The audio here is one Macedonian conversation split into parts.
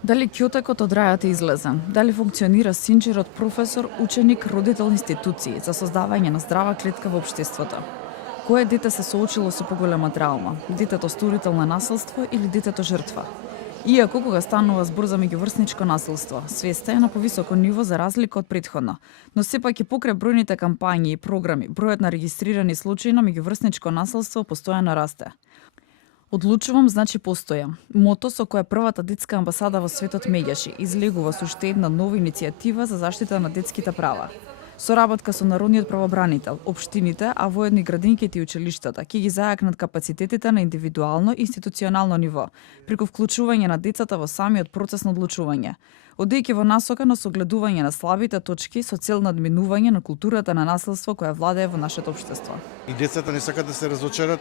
Дали ќотекот од рајот е излезен? Дали функционира синџирот професор, ученик, родител институции за создавање на здрава клетка во општеството? Кое дете се соочило со поголема травма? Детето сторител на насилство или детето жртва? Иако кога станува збор за меѓуврсничко насилство, свеста е на повисоко ниво за разлика од претходно, но сепак и покрај бројните кампањи и програми, бројот на регистрирани случаи на меѓуврсничко насилство постојано расте. Одлучувам значи постојам. Мото со кое првата детска амбасада во светот меѓаши излегува со уште една нова иницијатива за заштита на детските права. Соработка со народниот правобранител, општините, а воедно и градинките и училиштата ќе ги зајакнат капацитетите на индивидуално и институционално ниво, преку вклучување на децата во самиот процес на одлучување, одејќи во насока на согледување на слабите точки со цел надминување на културата на насилство која владее во нашето општество. И децата не сакат да се разочарат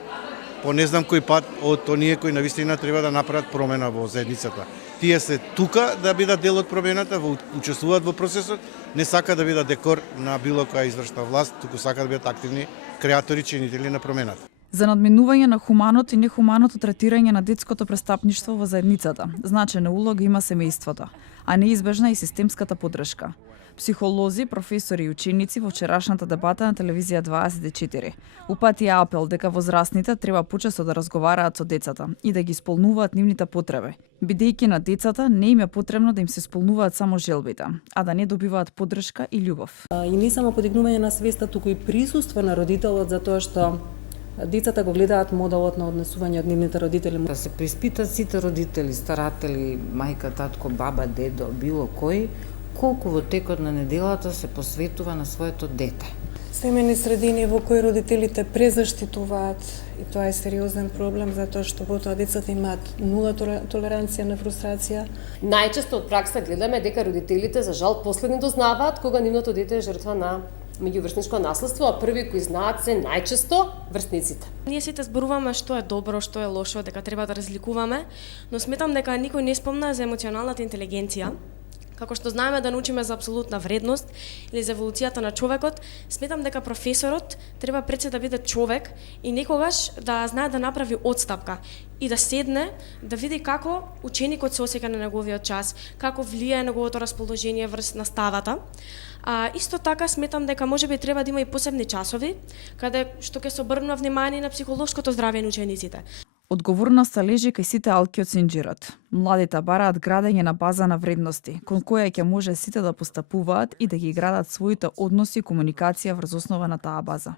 по не знам кој пат од оние кои навистина треба да направат промена во заедницата. Тие се тука да бидат дел од промената, учествуваат во процесот, не сакаат да бидат декор на било која извршна власт, туку сакаат да бидат активни креатори, чинители на промената. За надминување на хуманото и нехуманото третирање на детското престапништво во заедницата, значена улога има семејството, а неизбежна и системската поддршка. Психолози, професори и ученици во вчерашната дебата на телевизија 24 упатија апел дека возрастните треба почесто да разговараат со децата и да ги исполнуваат нивните потреби, бидејќи на децата не им е потребно да им се исполнуваат само желбите, а да не добиваат поддршка и љубов. И не само подигнување на свеста, туку и присуство на родителот, затоа што децата го гледаат моделот на однесување од нивните родители. Да се приспитат сите родители, старатели, мајка, татко, баба, дедо, било кој, колку во текот на неделата се посветува на своето дете. Семејни средини во кои родителите презаштитуваат, и тоа е сериозен проблем, затоа што потоа децата имаат нула толеранција на фрустрација. Најчесто од пракса гледаме дека родителите за жал последни дознаваат кога нивното дете е жртва на меѓуврсничко насилство, а први кои знаат се најчесто врсниците. Ние сите зборуваме што е добро, што е лошо, дека треба да разликуваме, но сметам дека никој не спомна за емоционалната интелигенција. Како што знаеме да научиме за апсолутна вредност или за еволуцијата на човекот, сметам дека професорот треба пред се да биде човек и некогаш да знае да направи одстапка и да седне, да види како ученикот се осеќа на неговиот час, како влијае неговото расположение врз наставата. Исто така сметам дека можеби треба да има и посебни часови, каде што ќе се обрнува внимание на психолошкото здравје на учениците. Одговорноста лежи кај сите алки од синџирот. Младите бараат градење на база на вредности, кон која ќе може сите да постапуваат и да ги градат своите односи и комуникација врз основа на таа база.